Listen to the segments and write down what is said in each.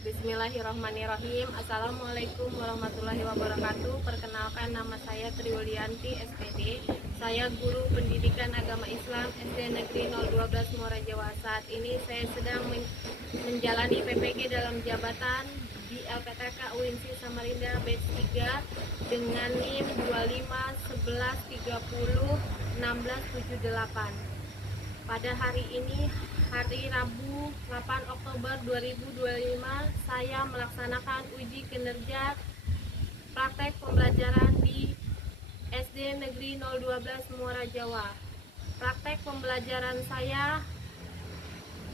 Bismillahirrahmanirrahim. Assalamualaikum warahmatullahi wabarakatuh. Perkenalkan, nama saya Triwulianti SPD. Saya guru pendidikan agama Islam SD Negeri 012 Muara Jawa. Saat ini saya sedang menjalani PPG dalam jabatan di LPTK UINSI Samarinda Batch 3 dengan NIM 2511301678. Pada hari ini, hari Rabu 8 Oktober 2025, saya melaksanakan uji kinerja praktek pembelajaran di SD Negeri 012 Muara Jawa. Praktek pembelajaran saya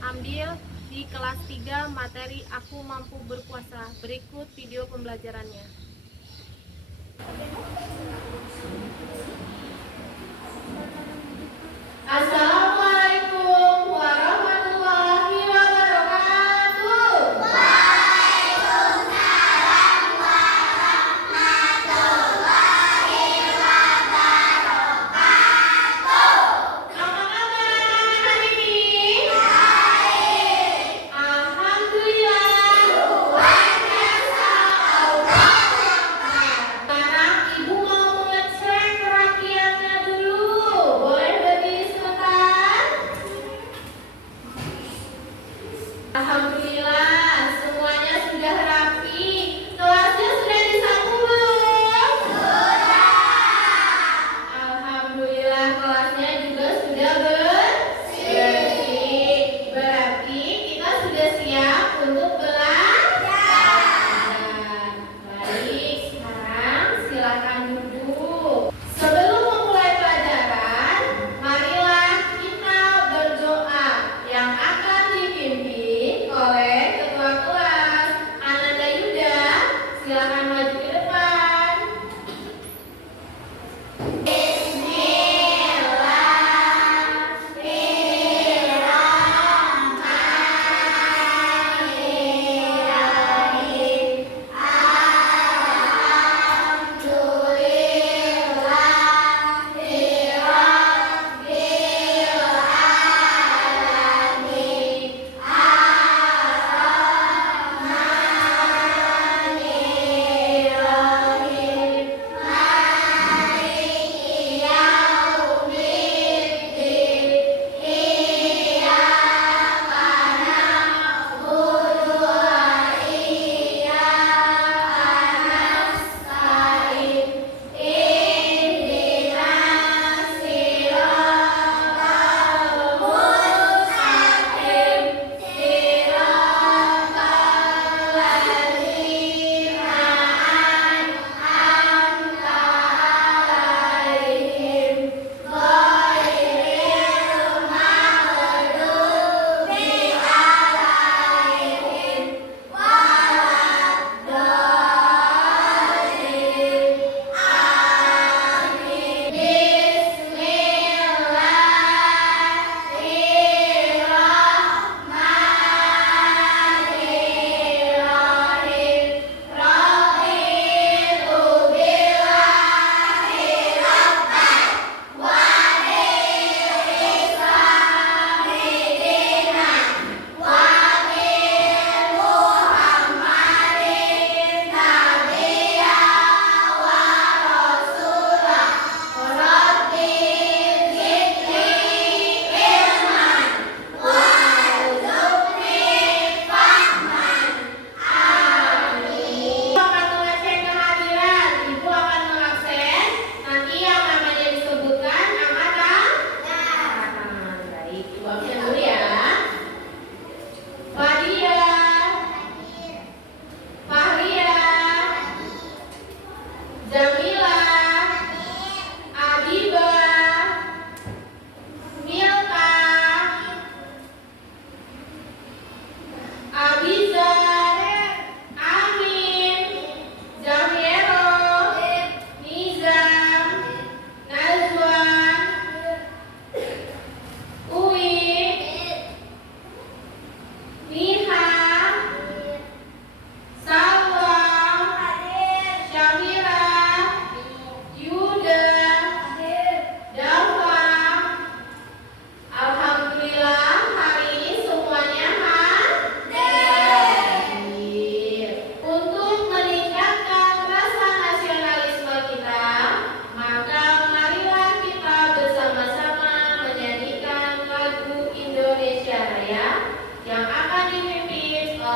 ambil di kelas 3 materi Aku Mampu Berpuasa. Berikut video pembelajarannya. Assalamualaikum warahmatullahi wabarakatuh. Waalaikumsalam warahmatullahi wabarakatuh. Apa kabar hari ini? Baik. Alhamdulillah. Luar biasa. Allah Akbar. Sekarang Ibu mau mengecek perhatiannya dulu. Boleh berdiri sebentar?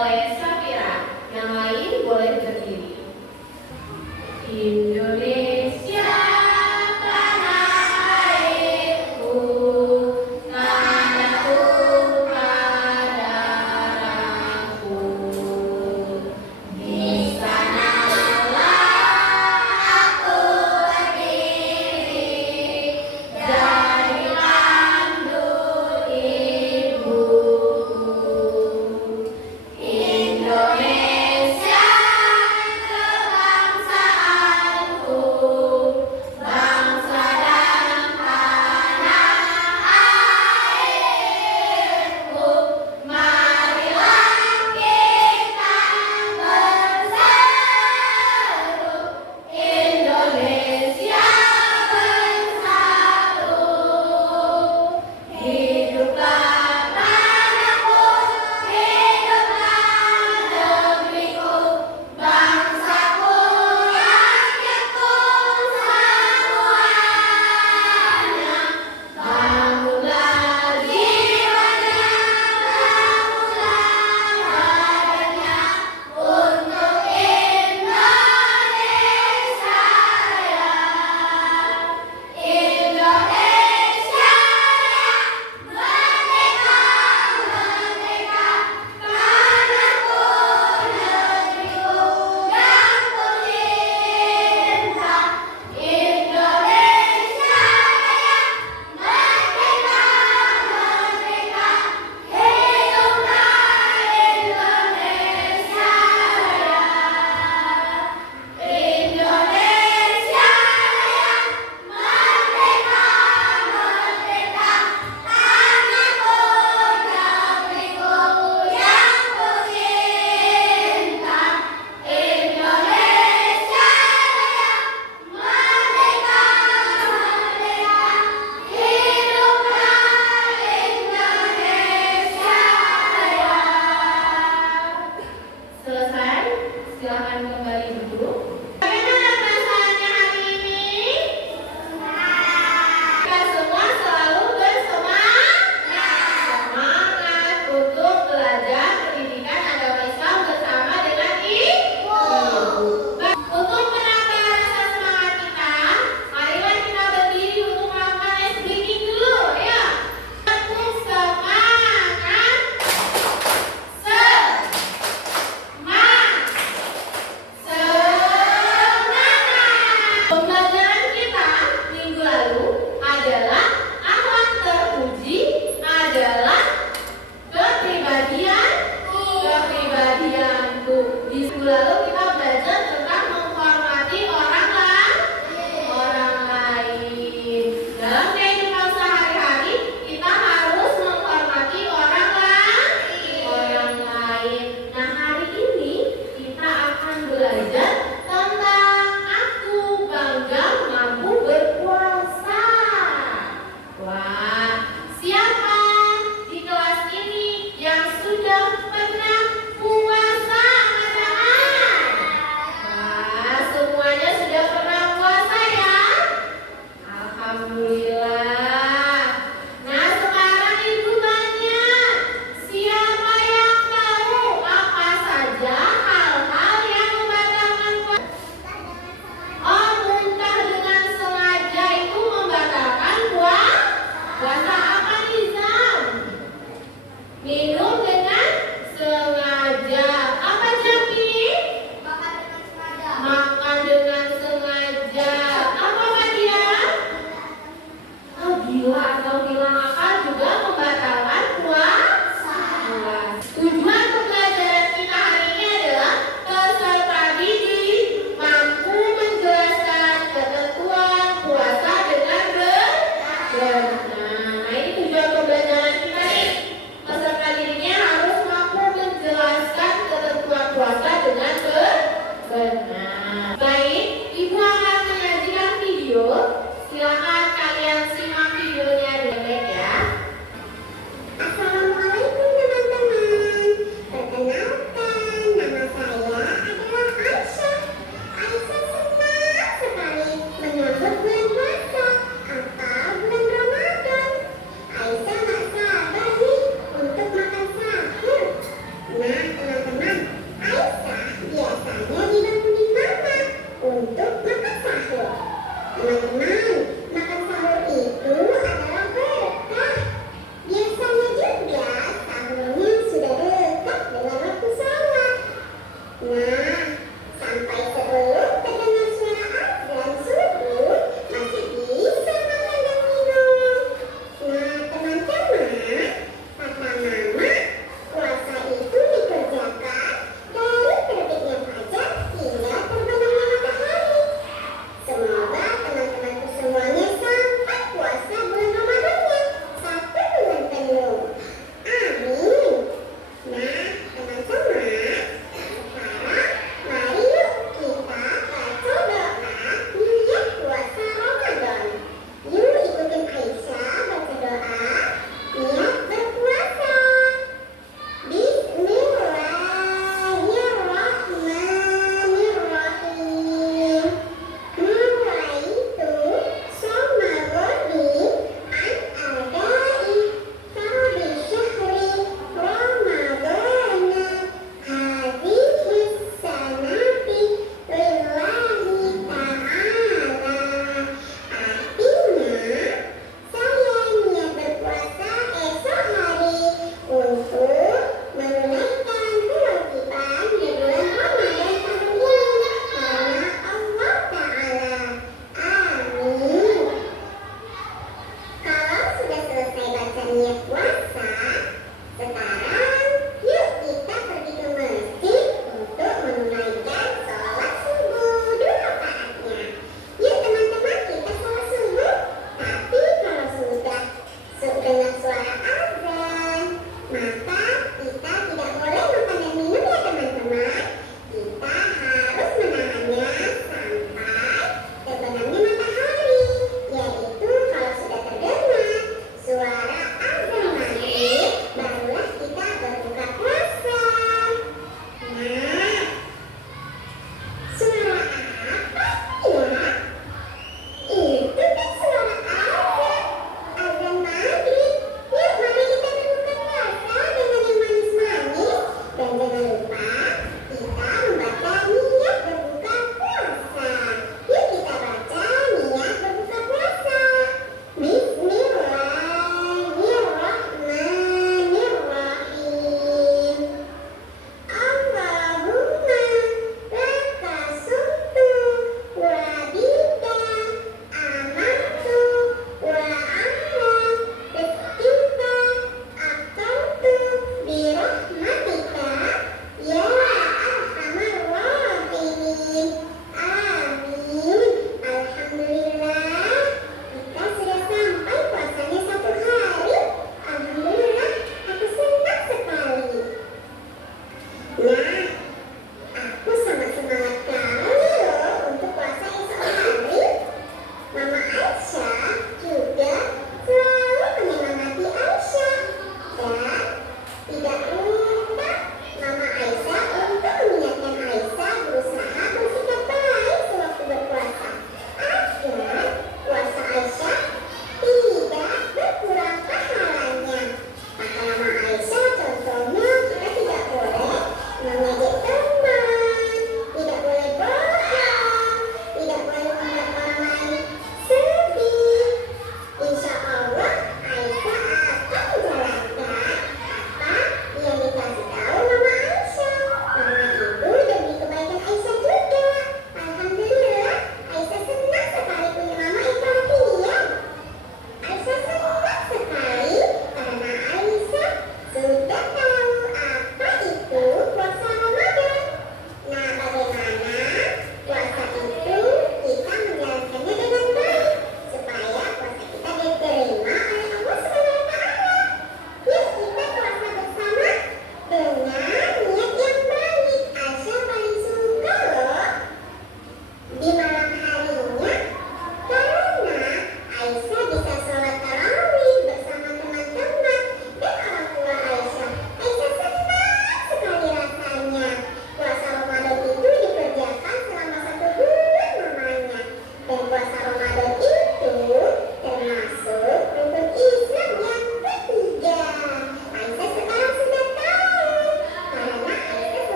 oleh Safira. Yang lain boleh berdiri. Indonesia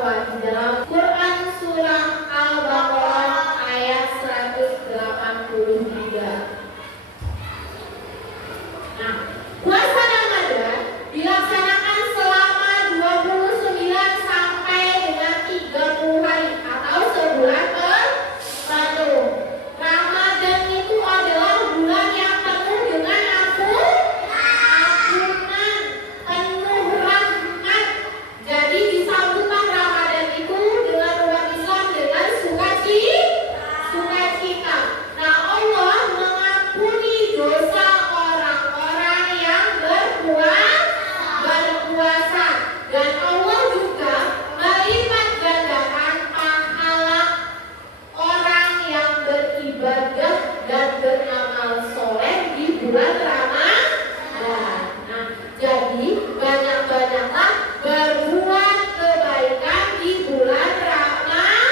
Afwan dalam Quran surah Al-Baqarah ayat 183. Nah, puasa Ramadan dilaksanakan selama 29 sampai dengan 30 hari atau sebulan penuh. Ramadan itu adalah bulan yang penuh dengan ampunan, penuh rahmat. Jadi disambutkan Ramadan itu dengan umat Islam dengan sukacita. Nah, Allah mengampuni dosa orang-orang yang berpuasa, dan Allah juga melipat gandakan pahala orang yang beribadah dan beramal soleh di bulan Ramadan. Nah, jadi banyak-banyaklah berbuat kebaikan di bulan Ramadan.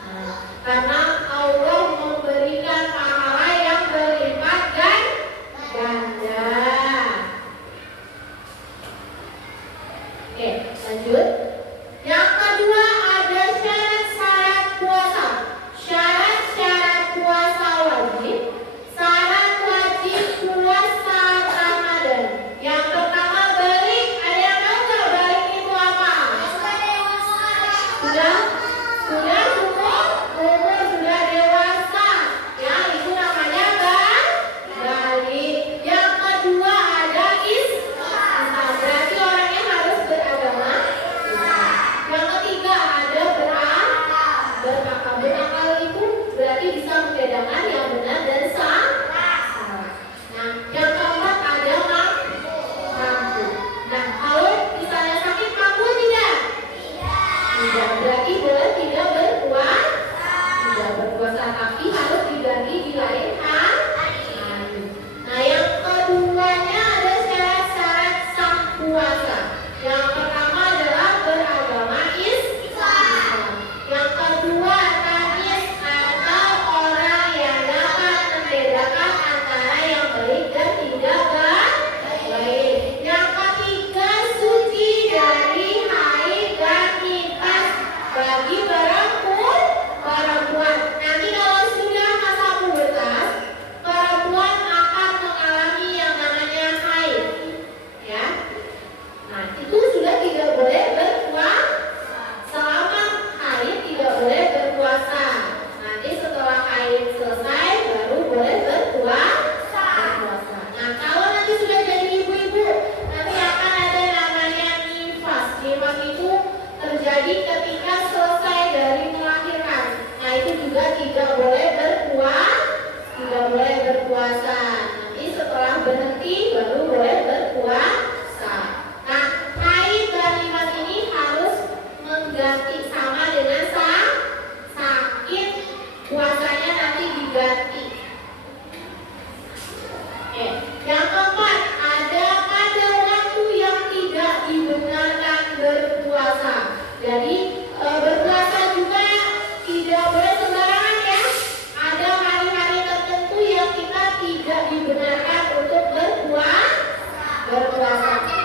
Nah, karena Allah memberikan pahala yang berlipat ganda. Oke, lanjut. Yang kedua ada syarat-syarat puasa. Syarat-syarat puasa wajib. Syarat wajib puasa Ramadan. Yang pertama balik. Ada yang tahu nggak balik itu apa? Sudah cukup umur, sudah dewasa. Ya, itu namanya balik. Yang kedua ada Islam. Berarti orangnya harus beragama Islam. Yang ketiga ada berakal. Berakal itu berarti bisa membedakan yang benar dan salah. Nah, yang keempat ada mampu. Nah, kalau misalnya sakit mampu tidak? Tidak. Berarti boleh tidak berpuasa. Tidak berpuasa, tapi harus diganti di lain hari. Nah, yang keduanya ada syarat-syarat sah puasa. Yang pertama adalah beragama Islam. Yang kedua tamyiz atau orang yang dapat membedakan antara yang baik dan tidak baik. Yang ketiga suci dari haid dan nifas bagi perempuan. Nanti kalau sudah masa pubertas, perempuan akan mengalami yang namanya haid, ya. Nah, itu sudah tidak boleh berpuasa. Selama haid tidak boleh berpuasa. Nanti setelah haid selesai baru boleh berpuasa. Nah, kalau nanti sudah jadi ibu-ibu, nanti akan ada namanya nifas. Nifas itu terjadi ketika selesai dari melahirkan. Nah, itu juga tidak boleh berpuasa. Nanti setelah berhenti baru boleh berpuasa. Nah, haid dan nifas ini harus mengganti sama dengan sakit, puasanya nanti diganti. Oke, yang keempat ada pada waktu yang tidak dibenarkan berpuasa. Jadi berpuasa juga tidak boleh sembarangan, ya. Ada hari-hari tertentu yang kita tidak dibenarkan untuk berpuasa.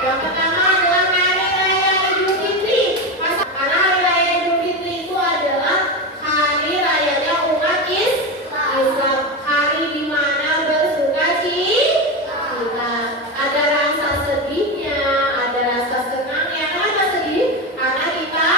Yang pertama adalah hari raya Idul Fitri. Karena hari raya Idul Fitri itu adalah hari rayanya umat Islam. Hari di mana bersukacita. Ada rasa sedihnya, ada rasa senangnya. Kenapa sedih? Karena kita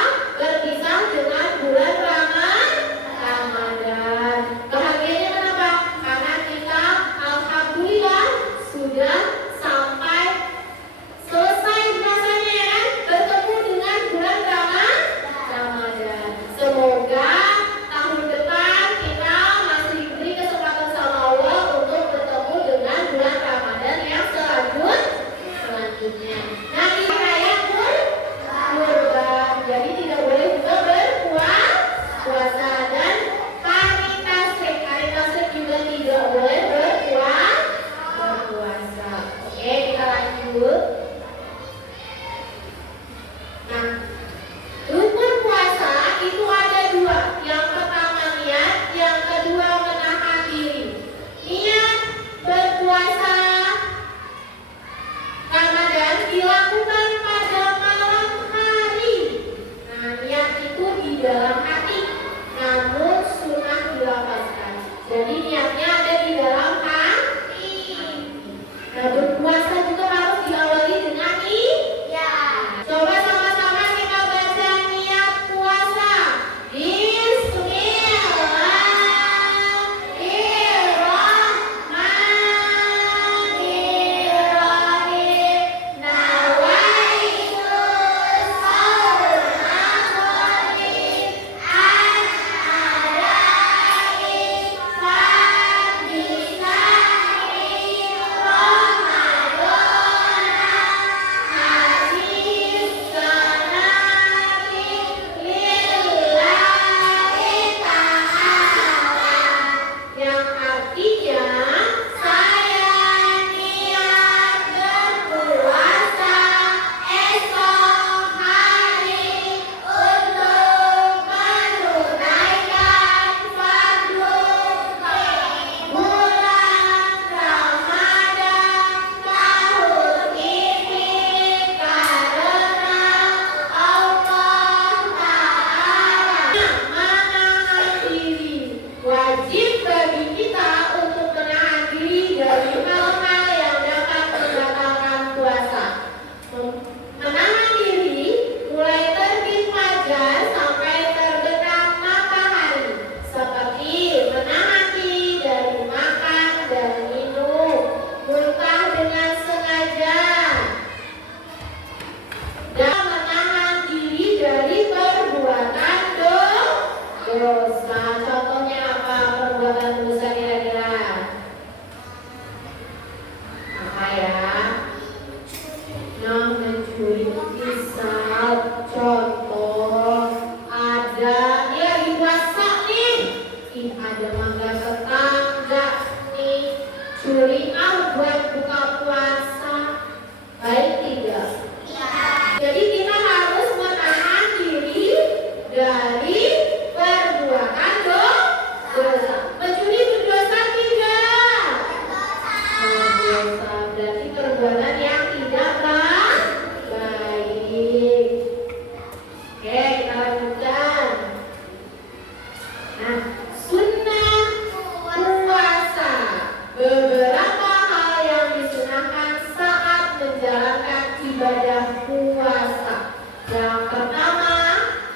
pertama,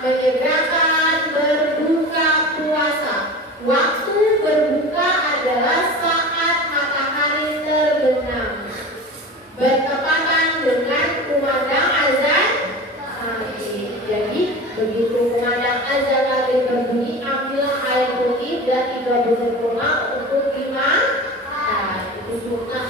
menyegerakan berbuka puasa. Waktu berbuka adalah saat matahari terbenam, bertepatan dengan kumandang azan maghrib. Jadi begitu kumandang azan maghrib berbunyi, ambillah air putih dan 3 butir kurma untuk dimakan. Itu sunnah.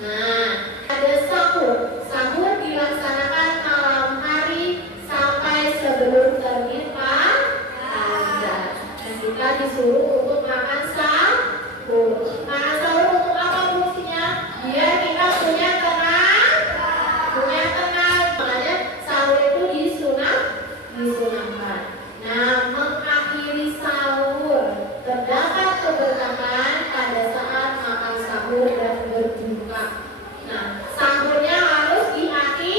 Nah, ada sahur. Sahur dilaksanakan malam hari sampai sebelum terbit fajar. Dan kita disuruh untuk makan sahur. Makan sahur untuk apa fungsinya? Biar kita punya tenang, makanya sahur itu disunahkan. Nah, mengakhiri sahur terdapat keberkahan pada saat makan sahur dan berbuka. Nah, sahurnya harus diakhiri.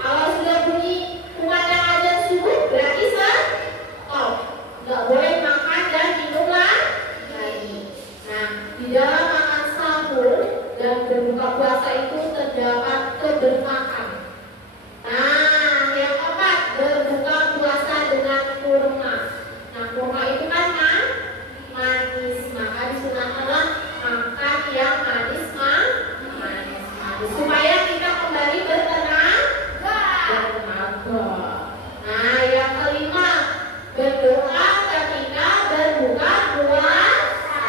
Kalau sudah bunyi kumandang azan subuh berarti stop. Nggak boleh makan dan minum lagi. Nah, di dalam makan sahur dan berbuka puasa itu terdapat keberkahan. Nah, yang keempat, berbuka puasa dengan kurma. Nah, kurma itu kan manis, maka disunahkanlah makan yang manis supaya kita kembali bertenaga. Nah, yang kelima, berdoa ketika berbuka puasa.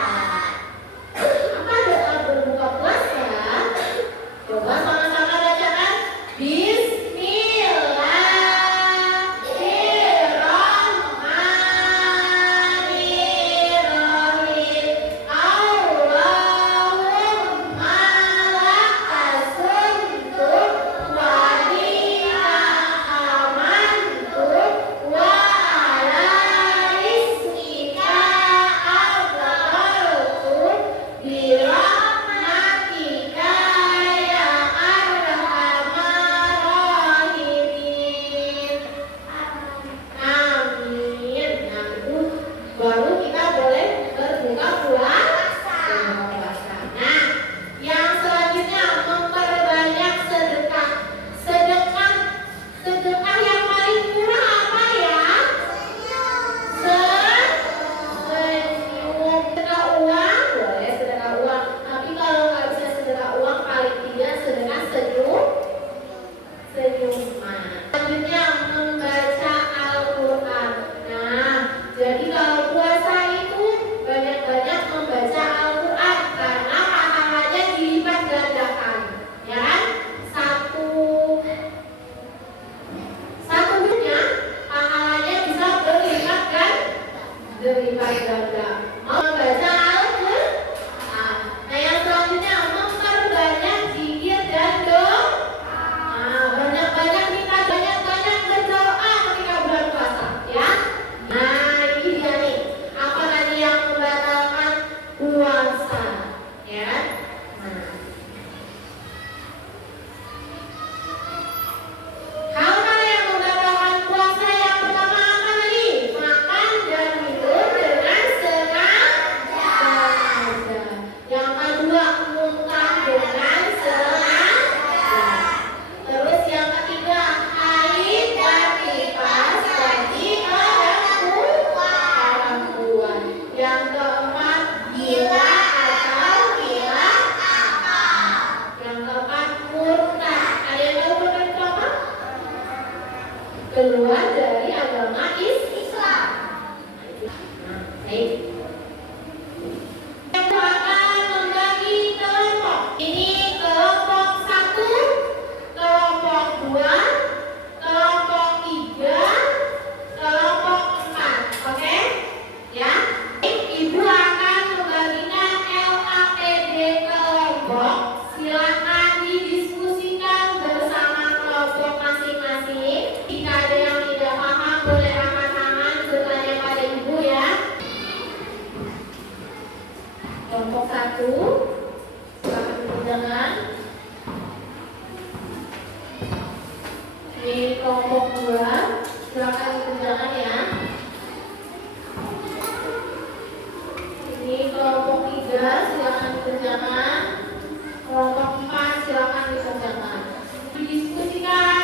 Apa doa berbuka puasa? Coba sama-sama bacakan. Bismillahirrahmanirrahim. Allahumma lakasumtu wa bika amantu wa ala rizqika aqbaltu birahmatika ya arhamar rahimin. Amin. Nah, itu baru kita boleh berbuka puasa. Nah, yang selanjutnya memperbanyak sedekah. Sedekah yang paling murah apa ya? Senyum. Sedekah uang boleh, sedekah uang. Tapi kalau nggak bisa sedekah uang, paling tidak sedekah senyuman. Selanjutnya membaca Al-Quran. Nah, jadi kalau puasa itu banyak-banyak membaca Al-Quran karena pahalanya dilipat gandakan, ya kan? Satu bukunya pahalanya bisa berlipat ganda. Mau membaca Al-Quran. Nah, yang selanjutnya memperbanyak zikir dan doa. Nah, banyak-banyak berdoa ketika bulan puasa, ya. Nah, ini dia nih. Apa tadi yang membatalkan puasa, ya? Nah, hal mana yang membatalkan puasa? Yang pertama apa tadi? Makan dan minum dengan sengaja. Yang kedua, muntah dengan sengaja. Terus yang ketiga, haid dan nifas bagi perempuan. Yang keempat, gila atau gila akal. Yang keempat, murtad. Ada yang tahu murtad itu apa? Keluar dari agama Islam. Baik. Yang akan membagi kelompok. Ini kelompok 1, kelompok 2, kelompok 3, kelompok 4. Oke? Ya. Ibu akan membagikan LKPD kelompok. Silakan didiskusikan bersama kelompok masing-masing. Jika ada yang tidak paham, boleh angkat tangan bertanya pada ibu, ya. Kelompok 1, silakan berjalan. Ini kelompok 2, silakan berjalan, ya. Ini kelompok 3, silakan berjalan. Kelompok 4, silakan dikerjakan. Didiskusikan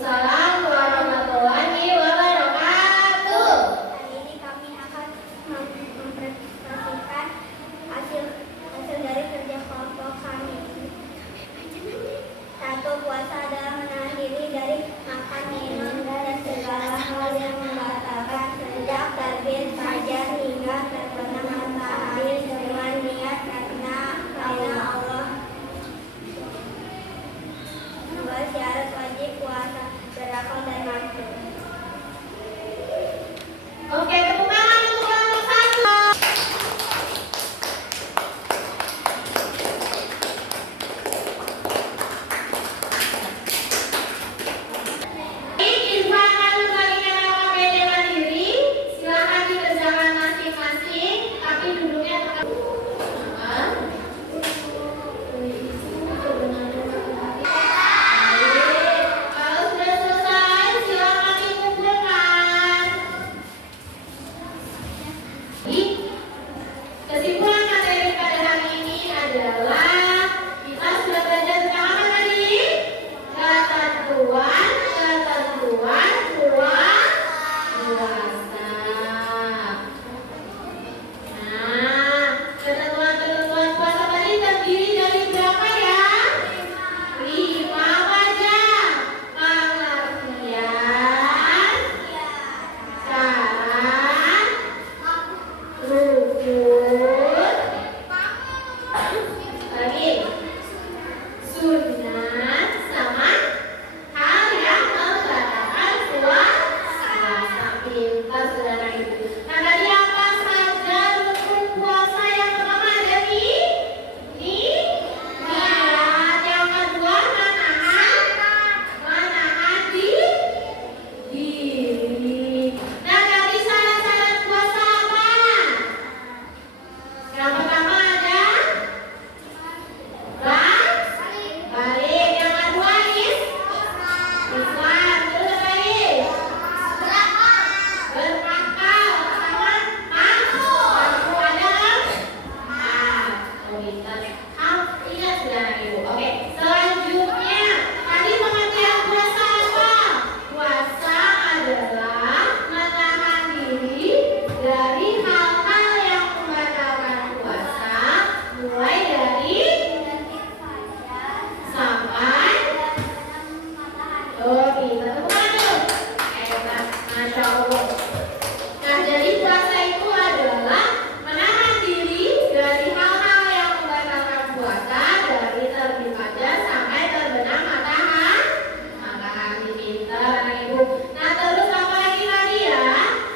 Waalaikumsalam warahmatullahi wabarakatuh. Hari ini kami akan mempresentasikan hasil dari kerja kelompok kami. Satu, puasa adalah menahan diri dari makan, minum, dan segala hal yang membatalkan sejak terbit fajar hingga terbenam matahari dengan niat karena Allah. Dua, syarat wajib puasa berakal dan nafsu. Oke, tepuk tangan untuk kelompok satu. Izwan lalu bagikan nama beda mandiri. Silakan dikerjakan masing-masing, tapi duduknya tetap. Kalau sudah selesai, silakan dikumpulkan. Kesimpulan materi pada hari ini adalah kita sudah belajar tentang apa tadi? Ketentuan puasa. Nah, ketentuan puasa tadi terdiri dari berapa ya? 5 wajah. Pengertian, syarat, rukun, lagi sunat, sama hal yang membatalkan puasa. Pintar saudara ibu. Nah, tadi apa saja rukun puasa? Yang pertama ada niat. Yang kedua menahan diri. Nah, tadi syarat-syarat puasa apa? Yang pertama ada balik. Yang kedua Islam. Terus lagi berakal sama mampu ada otoritas. Ingat saudara ibu. Oke, selanjutnya tadi pengertian puasa apa? Puasa adalah menahan diri dari hal-hal yang membatalkan puasa, mulai dari sampai kita temukan dulu. Hebat, masya Allah. Nah, jadi puasa itu adalah menahan diri dari hal-hal yang membatalkan puasa, dari terbit fajar sampai terbenam matahari. Pintar anak ibu. Nah, terus apa lagi tadi ya?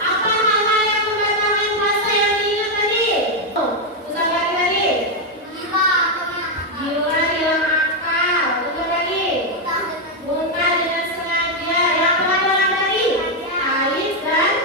Apa hal-hal yang membatalkan puasa yang diingat tadi? Pusat lagi tadi. Gila, hilang akal. Terus lagi. Bukan dengan sengaja. Yang kedua tadi haid dan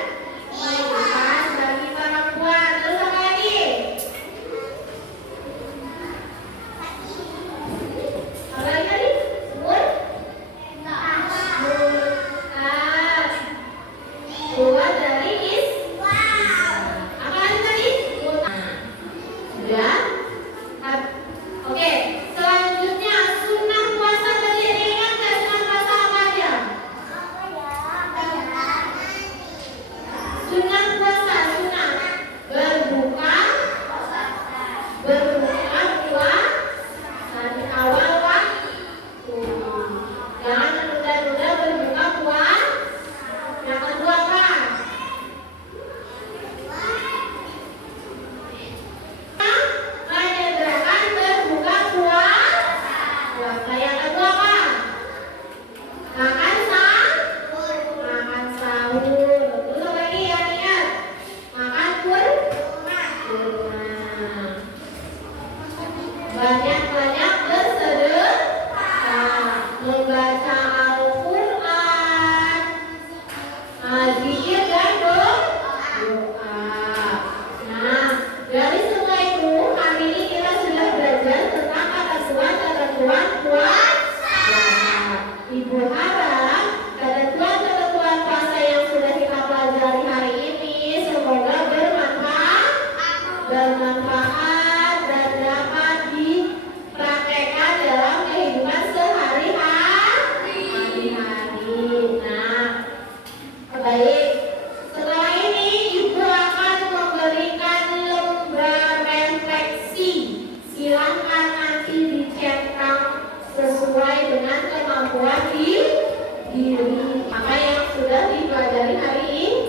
apa yang sudah dipelajari hari ini.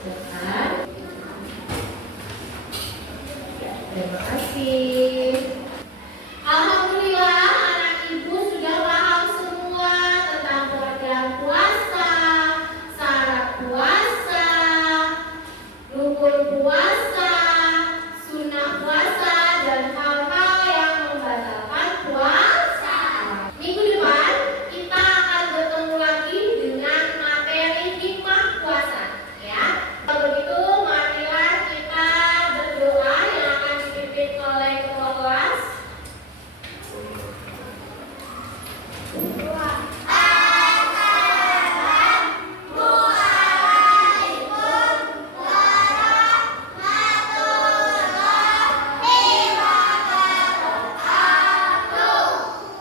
Sebentar. Terima kasih. Alhamdulillah, anak ibu sudah paham semua tentang pengertian puasa, syarat puasa, rukun puasa, sunnah puasa, dan hal-hal yang membatalkan puasa. Minggu depan kita akan bertemu lagi dengan materi hikmah puasa, ya. Kalau begitu, marilah kita berdoa yang akan dipimpin oleh ketua kelas.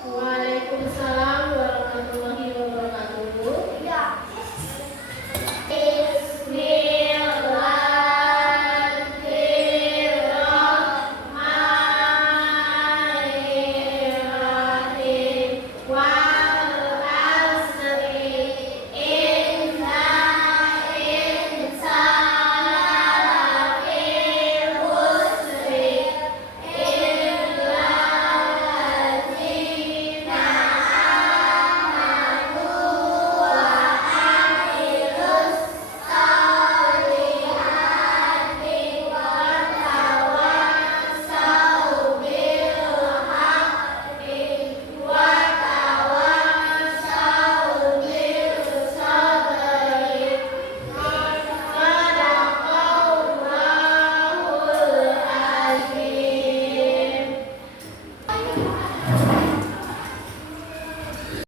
Waalaikumsalam